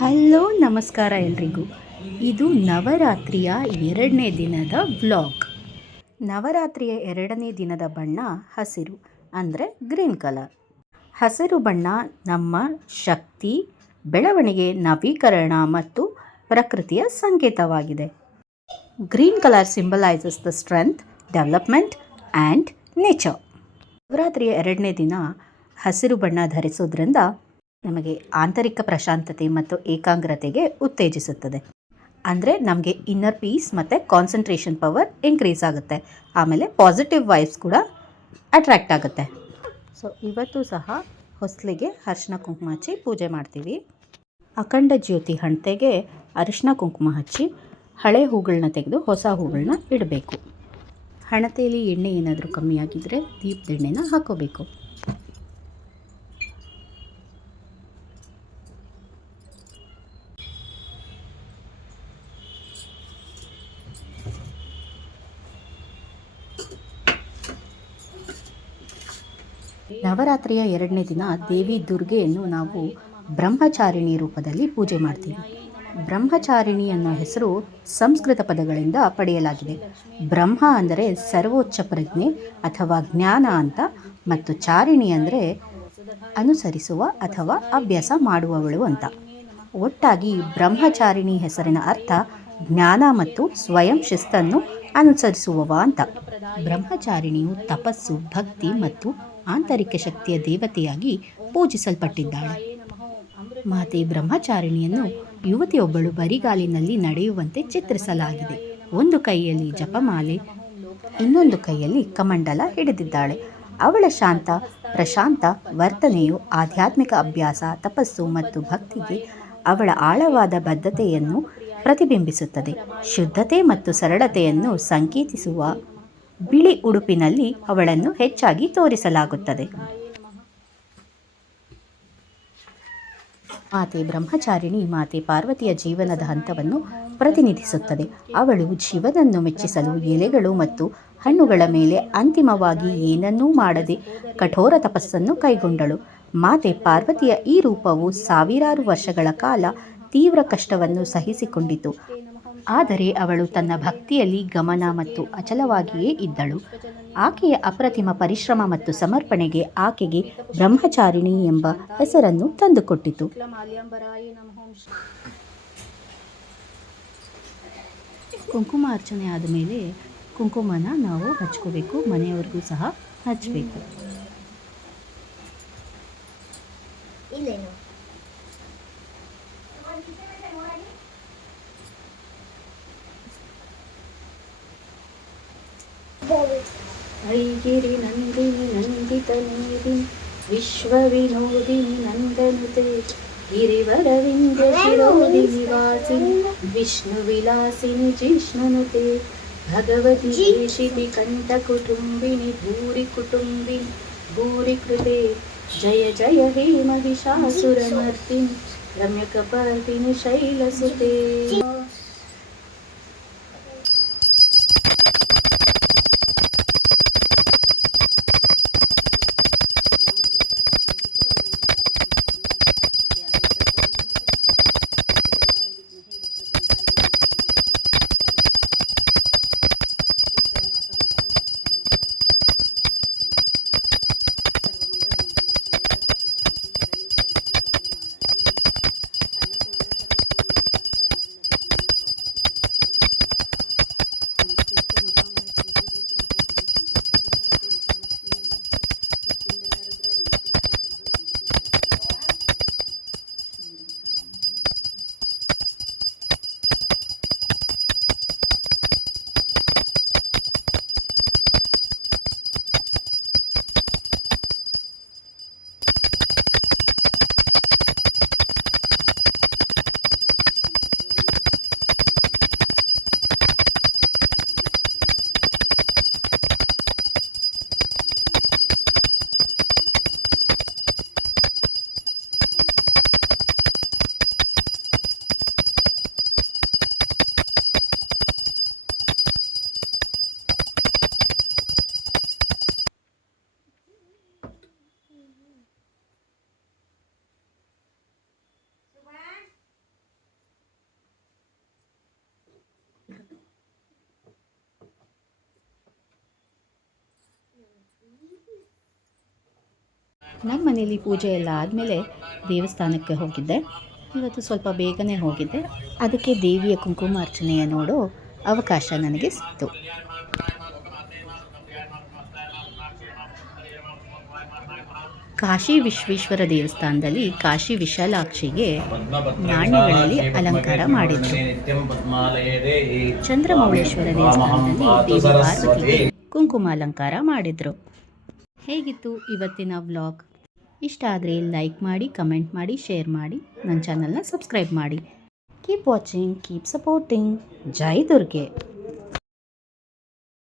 Hello, ನಮಸ್ಕಾರ ಎಲ್ರಿಗೂ. ಇದು ನವರಾತ್ರಿಯ ಎರಡನೇ ದಿನದ ಬ್ಲಾಗ್ ನವರಾತ್ರಿಯ ಎರಡನೇ ದಿನದ ಬಣ್ಣ ಹಸಿರು, ಅಂದರೆ ಗ್ರೀನ್ ಕಲರ್. ಹಸಿರು ಬಣ್ಣ ನಮ್ಮ ಶಕ್ತಿ, ಬೆಳವಣಿಗೆ, ನವೀಕರಣ ಮತ್ತು ಪ್ರಕೃತಿಯ ಸಂಕೇತವಾಗಿದೆ. Green colour symbolises the strength, development and nature. ನವರಾತ್ರಿಯ ಎರಡನೇ ದಿನ ಹಸಿರು ಬಣ್ಣ ಧರಿಸೋದ್ರಿಂದ ನಮಗೆ ಆಂತರಿಕ ಪ್ರಶಾಂತತೆ ಮತ್ತು ಏಕಾಗ್ರತೆಗೆ ಉತ್ತೇಜಿಸುತ್ತದೆ. ಅಂದರೆ ನಮಗೆ ಇನ್ನರ್ ಪೀಸ್ ಮತ್ತು ಕಾನ್ಸಂಟ್ರೇಷನ್ ಪವರ್ ಇನ್ಕ್ರೀಸ್ ಆಗುತ್ತೆ. ಆಮೇಲೆ ಪಾಸಿಟಿವ್ ವೈಬ್ಸ್ ಕೂಡ ಅಟ್ರ್ಯಾಕ್ಟ್ ಆಗುತ್ತೆ. ಸೊ ಇವತ್ತು ಸಹ ಹೊಸಲಿಗೆ ಅರಿಶಿನ ಕುಂಕುಮ ಹಚ್ಚಿ ಪೂಜೆ ಮಾಡ್ತೀವಿ. ಅಖಂಡ ಜ್ಯೋತಿ ಹಣತೆಗೆ ಅರಿಶಿನ ಕುಂಕುಮ ಹಚ್ಚಿ ಹಳೆ ಹೂಗಳನ್ನ ತೆಗೆದು ಹೊಸ ಹೂಗಳನ್ನ ಇಡಬೇಕು. ಹಣತೆಯಲ್ಲಿ ಎಣ್ಣೆ ಏನಾದರೂ ಕಮ್ಮಿ ಆಗಿದ್ದರೆ ದೀಪದ ಎಣ್ಣೆನ ಹಾಕೋಬೇಕು. ನವರಾತ್ರಿಯ ಎರಡನೇ ದಿನ ದೇವಿ ದುರ್ಗೆಯನ್ನು ನಾವು ಬ್ರಹ್ಮಚಾರಿಣಿ ರೂಪದಲ್ಲಿ ಪೂಜೆ ಮಾಡ್ತೀವಿ. ಬ್ರಹ್ಮಚಾರಿಣಿ ಅನ್ನೋ ಹೆಸರು ಸಂಸ್ಕೃತ ಪದಗಳಿಂದ ಪಡೆಯಲಾಗಿದೆ. ಬ್ರಹ್ಮ ಅಂದರೆ ಸರ್ವೋಚ್ಚ ಪ್ರಜ್ಞೆ ಅಥವಾ ಜ್ಞಾನ ಅಂತ ಮತ್ತು ಚಾರಿಣಿ ಅಂದರೆ ಅನುಸರಿಸುವ ಅಥವಾ ಅಭ್ಯಾಸ ಮಾಡುವವಳು ಅಂತ. ಒಟ್ಟಾಗಿ ಬ್ರಹ್ಮಚಾರಿಣಿ ಹೆಸರಿನ ಅರ್ಥ ಜ್ಞಾನ ಮತ್ತು ಸ್ವಯಂ ಶಿಸ್ತನ್ನು ಅನುಸರಿಸುವವ ಅಂತ. ಬ್ರಹ್ಮಚಾರಿಣಿಯು ತಪಸ್ಸು, ಭಕ್ತಿ ಮತ್ತು ಆಂತರಿಕ ಶಕ್ತಿಯ ದೇವತೆಯಾಗಿ ಪೂಜಿಸಲ್ಪಟ್ಟಿದ್ದಾಳೆ. ಮಾತೆ ಬ್ರಹ್ಮಚಾರಿಣಿಯನ್ನು ಯುವತಿಯೊಬ್ಬಳು ಬರಿಗಾಲಿನಲ್ಲಿ ನಡೆಯುವಂತೆ ಚಿತ್ರಿಸಲಾಗಿದೆ. ಒಂದು ಕೈಯಲ್ಲಿ ಜಪಮಾಲೆ, ಇನ್ನೊಂದು ಕೈಯಲ್ಲಿ ಕಮಂಡಲ ಹಿಡಿದಿದ್ದಾಳೆ. ಅವಳ ಶಾಂತ, ಪ್ರಶಾಂತ ವರ್ತನೆಯು ಆಧ್ಯಾತ್ಮಿಕ ಅಭ್ಯಾಸ, ತಪಸ್ಸು ಮತ್ತು ಭಕ್ತಿಗೆ ಅವಳ ಆಳವಾದ ಬದ್ಧತೆಯನ್ನು ಪ್ರತಿಬಿಂಬಿಸುತ್ತದೆ. ಶುದ್ಧತೆ ಮತ್ತು ಸರಳತೆಯನ್ನು ಸಂಕೇತಿಸುವ ಬಿಳಿ ಉಡುಪಿನಲ್ಲಿ ಅವಳನ್ನು ಹೆಚ್ಚಾಗಿ ತೋರಿಸಲಾಗುತ್ತದೆ. ಮಾತೆ ಬ್ರಹ್ಮಚಾರಿಣಿ, ಮಾತೆ ಪಾರ್ವತಿಯ ಜೀವನದ ಹಂತವನ್ನು ಪ್ರತಿನಿಧಿಸುತ್ತದೆ. ಅವಳು ಶಿವನನ್ನು ಮೆಚ್ಚಿಸಲು ಎಲೆಗಳು ಮತ್ತು ಹಣ್ಣುಗಳ ಮೇಲೆ ಅಂತಿಮವಾಗಿ ಏನನ್ನೂ ಮಾಡದೆ ಕಠೋರ ತಪಸ್ಸನ್ನು ಕೈಗೊಂಡಳು. ಮಾತೆ ಪಾರ್ವತಿಯ ಈ ರೂಪವು ಸಾವಿರಾರು ವರ್ಷಗಳ ಕಾಲ ತೀವ್ರ ಕಷ್ಟವನ್ನು ಸಹಿಸಿಕೊಂಡಿತು. ಆದರೆ ಅವಳು ತನ್ನ ಭಕ್ತಿಯಲ್ಲಿ ಗಮನ ಮತ್ತು ಅಚಲವಾಗಿಯೇ ಇದ್ದಳು. ಆಕೆಯ ಅಪ್ರತಿಮ ಪರಿಶ್ರಮ ಮತ್ತು ಸಮರ್ಪಣೆಗೆ ಆಕೆಗೆ ಬ್ರಹ್ಮಚಾರಿಣಿ ಎಂಬ ಹೆಸರನ್ನು ತಂದುಕೊಟ್ಟಿತು. ಕುಂಕುಮ ಅರ್ಚನೆ ಆದಮೇಲೆ ಕುಂಕುಮನ ನಾವು ಹಚ್ಕೋಬೇಕು, ಮನೆಯವ್ರಿಗೂ ಸಹ ಹಚ್ಚಬೇಕು ऐगिरिनन्दिनि नन्दितनिधि विश्वविनोदिनि नन्दनुते गिरिवरविन्द्यशिरोदि निवासिनि विष्णुविलासिनि जिष्णुनुते भगवति देशिति कण्ठकुटुम्बिनि भूरिकुटुम्बिनि भूरिकृते जय जय हे महिषासुरमर्दिनि रम्यकपर्दिनि शैलसुते ನಮ್ಮ ಮನೇಲಿ ಪೂಜೆ ಎಲ್ಲ ಆದಮೇಲೆ ದೇವಸ್ಥಾನಕ್ಕೆ ಹೋಗಿದ್ದೆ. ಇವತ್ತು ಸ್ವಲ್ಪ ಬೇಗನೆ ಹೋಗಿದ್ದೆ. ಅದಕ್ಕೆ ದೇವಿಯ ಕುಂಕುಮಾರ್ಚನೆಯ ನೋಡೋ ಅವಕಾಶ ನನಗೆ ಸಿಕ್ತು. ಕಾಶಿ ವಿಶ್ವೇಶ್ವರ ದೇವಸ್ಥಾನದಲ್ಲಿ ಕಾಶಿ ವಿಶಾಲಾಕ್ಷಿಗೆ ನಾಣ್ಯಗಳಲ್ಲಿ ಅಲಂಕಾರ ಮಾಡಿದ್ರು. ಚಂದ್ರಮೌಳೇಶ್ವರ ದೇವಸ್ಥಾನದಲ್ಲಿ ದೇವಿ ಪಾರ್ವತಿಗೆ ಕುಂಕುಮ ಅಲಂಕಾರ ಮಾಡಿದ್ರು. ಹೇಗಿತ್ತು ಇವತ್ತಿನ ವ್ಲಾಗ್? ಇಷ್ಟ ಆದರೆ ಲೈಕ್ ಮಾಡಿ, ಕಮೆಂಟ್ ಮಾಡಿ, ಶೇರ್ ಮಾಡಿ ನನ್ನ ಚಾನಲ್ನ ಸಬ್ಸ್ಕ್ರೈಬ್ ಮಾಡಿ. ಕೀಪ್ ವಾಚಿಂಗ್ ಕೀಪ್ ಸಪೋರ್ಟಿಂಗ್ ಜೈ ದುರ್ಗೆ.